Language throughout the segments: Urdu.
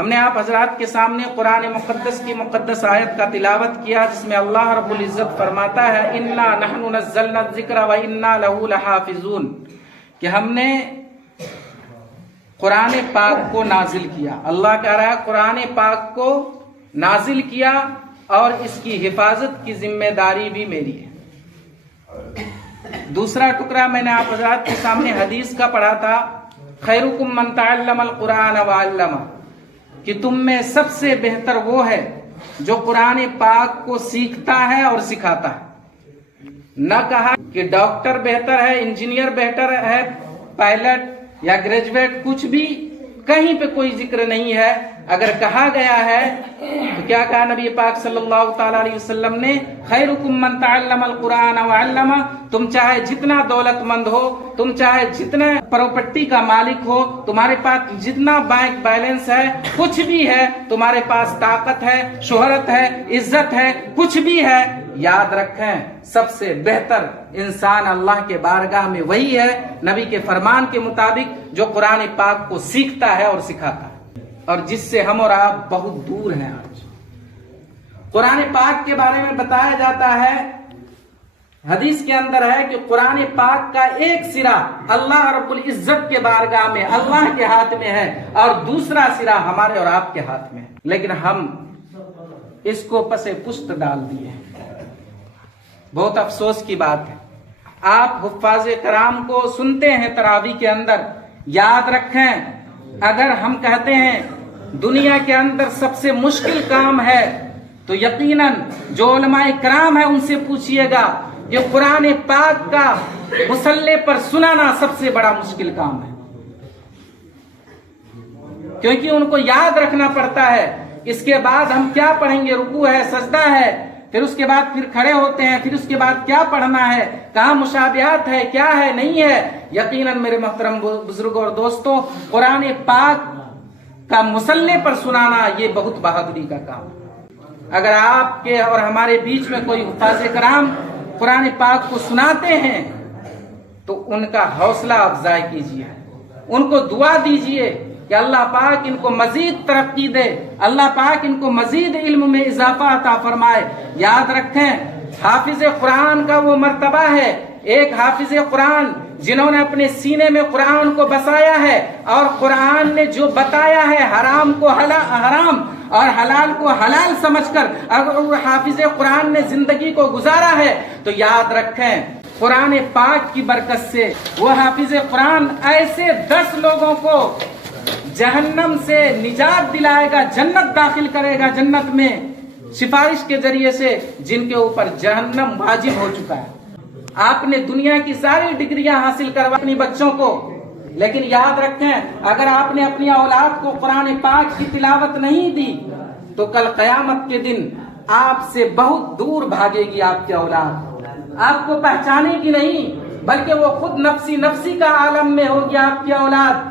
ہم نے آپ حضرات کے سامنے قرآن مقدس کی مقدس آیت کا تلاوت کیا جس میں اللہ رب العزت فرماتا ہے انا نحن نزلنا الذکر وانا لہ لحافظون، کہ ہم نے قرآن پاک کو نازل کیا۔ اللہ کہہ رہا ہے قرآن پاک کو نازل کیا اور اس کی حفاظت کی ذمہ داری بھی میری ہے۔ دوسرا ٹکڑا میں نے آپ حضرات کے سامنے حدیث کا پڑھا تھا، خیرکم من تعلم القرآن وعلمہ، کہ تم میں سب سے بہتر وہ ہے جو قرآن پاک کو سیکھتا ہے اور سکھاتا ہے۔ نہ کہا کہ ڈاکٹر بہتر ہے، انجینئر بہتر ہے، پائلٹ یا گریجویٹ، کچھ بھی کہیں پہ کوئی ذکر نہیں ہے۔ اگر کہا گیا ہے تو کیا کہا نبی پاک صلی اللہ تعالی علیہ وسلم نے، خیرکم من تعلم القرآن وعلمہ، تم چاہے جتنا دولت مند ہو، تم چاہے جتنا پراپرٹی کا مالک ہو، تمہارے پاس جتنا بینک بیلنس ہے، کچھ بھی ہے، تمہارے پاس طاقت ہے، شہرت ہے، عزت ہے، کچھ بھی ہے، یاد رکھیں سب سے بہتر انسان اللہ کے بارگاہ میں وہی ہے، نبی کے فرمان کے مطابق، جو قرآن پاک کو سیکھتا ہے اور سکھاتا ہے، اور جس سے ہم اور آپ بہت دور ہیں۔ آج قرآن پاک کے بارے میں بتایا جاتا ہے، حدیث کے اندر ہے کہ قرآن پاک کا ایک سرا اللہ رب العزت کے بارگاہ میں اللہ کے ہاتھ میں ہے اور دوسرا سرا ہمارے اور آپ کے ہاتھ میں ہے، لیکن ہم اس کو پس پشت ڈال دیے ہیں۔ بہت افسوس کی بات ہے۔ آپ حفاظ کرام کو سنتے ہیں تراویح کے اندر، یاد رکھیں اگر ہم کہتے ہیں دنیا کے اندر سب سے مشکل کام ہے تو یقیناً جو علماء کرام ہیں ان سے پوچھئے گا کہ قرآن پاک کا مصلی پر سنانا سب سے بڑا مشکل کام ہے، کیونکہ ان کو یاد رکھنا پڑتا ہے اس کے بعد ہم کیا پڑھیں گے، رکوع ہے، سجدہ ہے، پھر اس کے بعد پھر کھڑے ہوتے ہیں، پھر اس کے بعد کیا پڑھنا ہے، کہاں مشابہات ہے، کیا ہے، نہیں ہے۔ یقیناً میرے محترم بزرگوں اور دوستوں، قرآن پاک کا مصلی پر سنانا یہ بہت بہادری کا کام ہے۔ اگر آپ کے اور ہمارے بیچ میں کوئی حفاظ کرام قرآن پاک کو سناتے ہیں تو ان کا حوصلہ افزائی کیجیے، ان کو دعا دیجیے کہ اللہ پاک ان کو مزید ترقی دے، اللہ پاک ان کو مزید علم میں اضافہ عطا فرمائے۔ یاد رکھیں حافظ قرآن کا وہ مرتبہ ہے، ایک حافظ قرآن جنہوں نے اپنے سینے میں قرآن کو بسایا ہے اور قرآن نے جو بتایا ہے حرام کو حرام اور حلال کو حلال سمجھ کر اگر وہ حافظ قرآن نے زندگی کو گزارا ہے تو یاد رکھیں قرآن پاک کی برکت سے وہ حافظ قرآن ایسے 10 لوگوں کو جہنم سے نجات دلائے گا، جنت داخل کرے گا، جنت میں سفارش کے ذریعے سے، جن کے اوپر جہنم واجب ہو چکا ہے۔ آپ نے دنیا کی ساری ڈگریاں حاصل کروا اپنی بچوں کو، لیکن یاد رکھیں اگر آپ نے اپنی اولاد کو قرآن پاک کی تلاوت نہیں دی تو کل قیامت کے دن آپ سے بہت دور بھاگے گی آپ کی اولاد، آپ کو پہچانے گی نہیں، بلکہ وہ خود نفسی نفسی کا عالم میں ہوگی آپ کی اولاد۔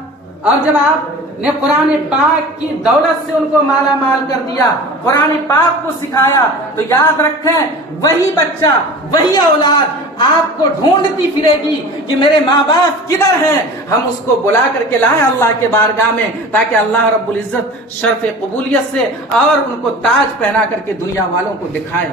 اور جب آپ نے قرآن پاک کی دولت سے ان کو مالا مال کر دیا، قرآن پاک کو سکھایا، تو یاد رکھیں وہی بچہ، وہی اولاد آپ کو ڈھونڈتی پھرے گی کہ میرے ماں باپ کدھر ہیں، ہم اس کو بلا کر کے لائیں اللہ کے بارگاہ میں تاکہ اللہ رب العزت شرف قبولیت سے اور ان کو تاج پہنا کر کے دنیا والوں کو دکھائے۔